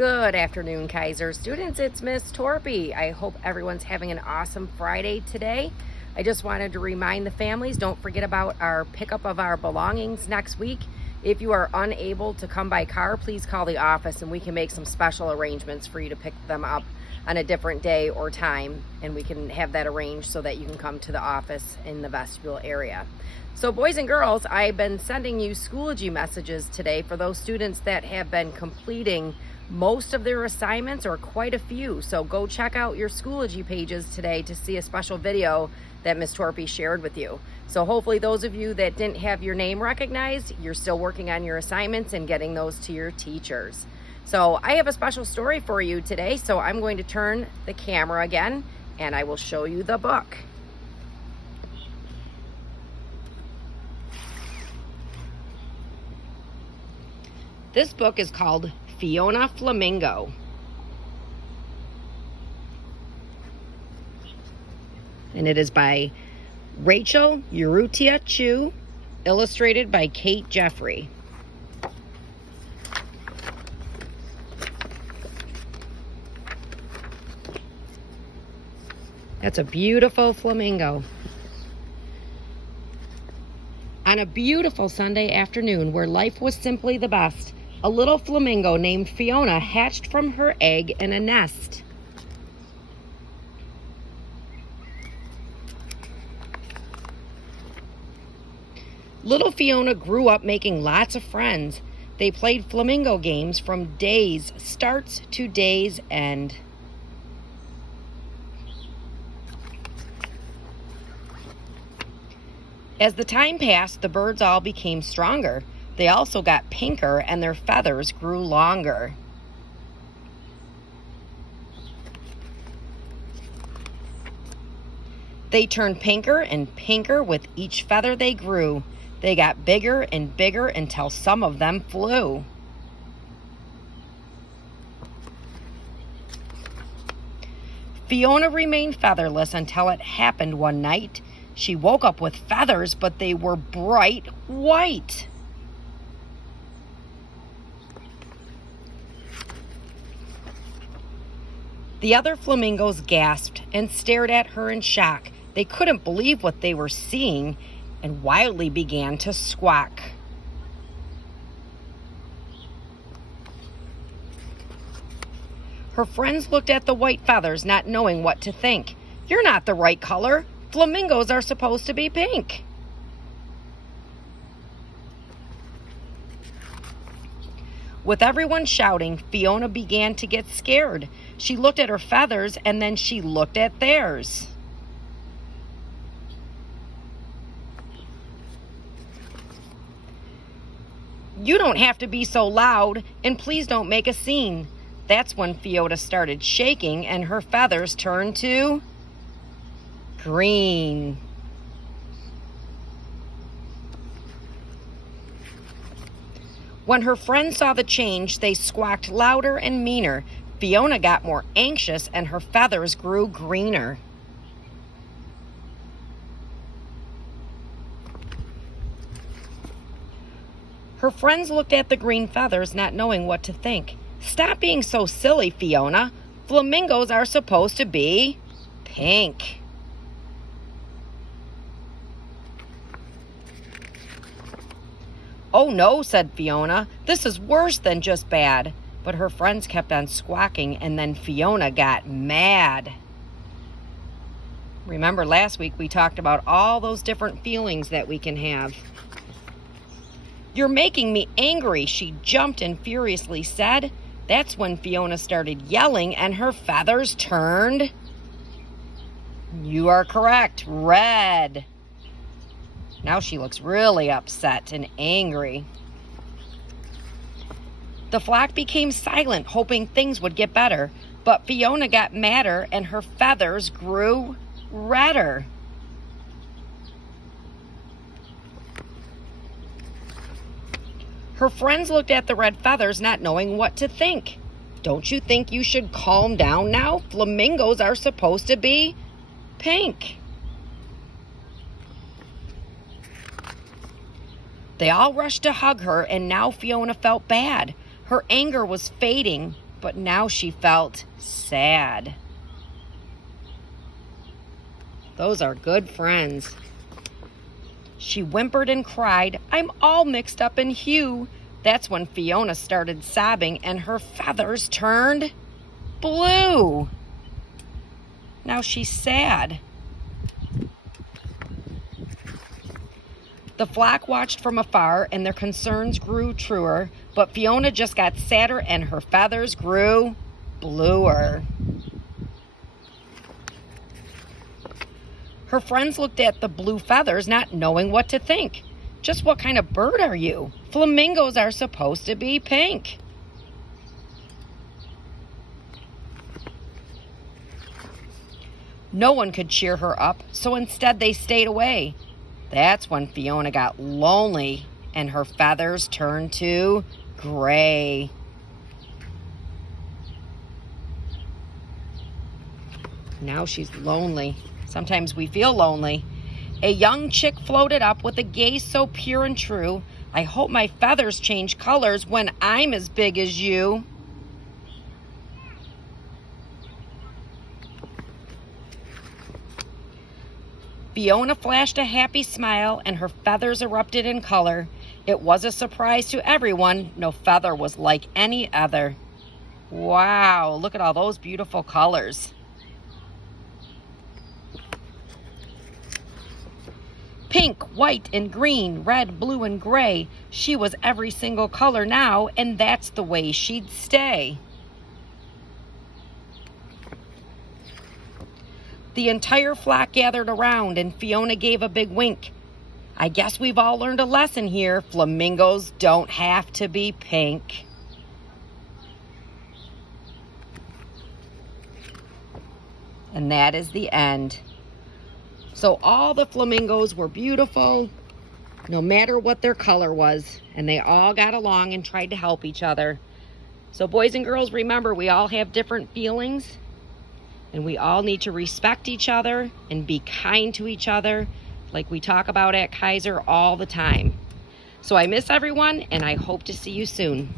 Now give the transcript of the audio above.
Good afternoon, Kaiser students. It's Miss Torpy. I hope everyone's having an awesome Friday today. I just wanted to remind the families, don't forget about our pickup of our belongings next week. If you are unable to come by car, please call the office and we can make some special arrangements for you to pick them up on a different day or time, and we can have that arranged so that you can come to the office in the vestibule area. So boys and girls, I've been sending you Schoology messages today for those students that have been completing most of their assignments or quite a few. So go check out your Schoology pages today to see a special video that Miss Torpy shared with you. So hopefully those of you that didn't have your name recognized, you're still working on your assignments and getting those to your teachers. So I have a special story for you today. So I'm going to turn the camera again and I will show you the book. This book is called Fiona Flamingo. And it is by Rachel Urrutia Chu, illustrated by Kate Jeffrey. That's a beautiful flamingo. On a beautiful Sunday afternoon where life was simply the best, a little flamingo named Fiona hatched from her egg in a nest. Little Fiona grew up making lots of friends. They played flamingo games from day's starts to day's end. As the time passed, the birds all became stronger. They also got pinker and their feathers grew longer. They turned pinker and pinker with each feather they grew. They got bigger and bigger until some of them flew. Fiona remained featherless until it happened one night. She woke up with feathers, but they were bright white. The other flamingos gasped and stared at her in shock. They couldn't believe what they were seeing and wildly began to squawk. Her friends looked at the white feathers, not knowing what to think. "You're not the right color. Flamingos are supposed to be pink." With everyone shouting, Fiona began to get scared. She looked at her feathers and then she looked at theirs. "You don't have to be so loud, and please don't make a scene." That's when Fiona started shaking and her feathers turned to green. When her friends saw the change, they squawked louder and meaner. Fiona got more anxious and her feathers grew greener. Her friends looked at the green feathers, not knowing what to think. "Stop being so silly, Fiona. Flamingos are supposed to be pink." "Oh no," said Fiona. "This is worse than just bad." But her friends kept on squawking, and then Fiona got mad. Remember last week we talked about all those different feelings that we can have. "You're making me angry," she jumped and furiously said. That's when Fiona started yelling and her feathers turned, you are correct, red. Now she looks really upset and angry. The flock became silent, hoping things would get better, but Fiona got madder and her feathers grew redder. Her friends looked at the red feathers, not knowing what to think. "Don't you think you should calm down now? Flamingos are supposed to be pink." They all rushed to hug her, and now Fiona felt bad. Her anger was fading. but now she felt sad. Those are good friends. She whimpered and cried, "I'm all mixed up in hue." That's when Fiona started sobbing and her feathers turned blue. Now she's sad. The flock watched from afar and their concerns grew truer, but Fiona just got sadder and her feathers grew bluer. Her friends looked at the blue feathers, not knowing what to think. Just what kind of bird are you? Flamingos are supposed to be pink. No one could cheer her up, so instead they stayed away. That's when Fiona got lonely and her feathers turned to gray. Now she's lonely. Sometimes we feel lonely. A young chick floated up with a gaze so pure and true. "I hope my feathers change colors when I'm as big as you." Fiona flashed a happy smile and her feathers erupted in color. It was a surprise to everyone. No feather was like any other. Wow, look at all those beautiful colors. Pink, white, and green, red, blue, and gray. She was every single color now, and that's the way she'd stay. The entire flock gathered around, and Fiona gave a big wink. "I guess we've all learned a lesson here. Flamingos don't have to be pink." And that is the end. So all the flamingos were beautiful, no matter what their color was, and they all got along and tried to help each other. So boys and girls, remember, we all have different feelings, and we all need to respect each other and be kind to each other, like we talk about at Kaiser all the time. So I miss everyone, and I hope to see you soon.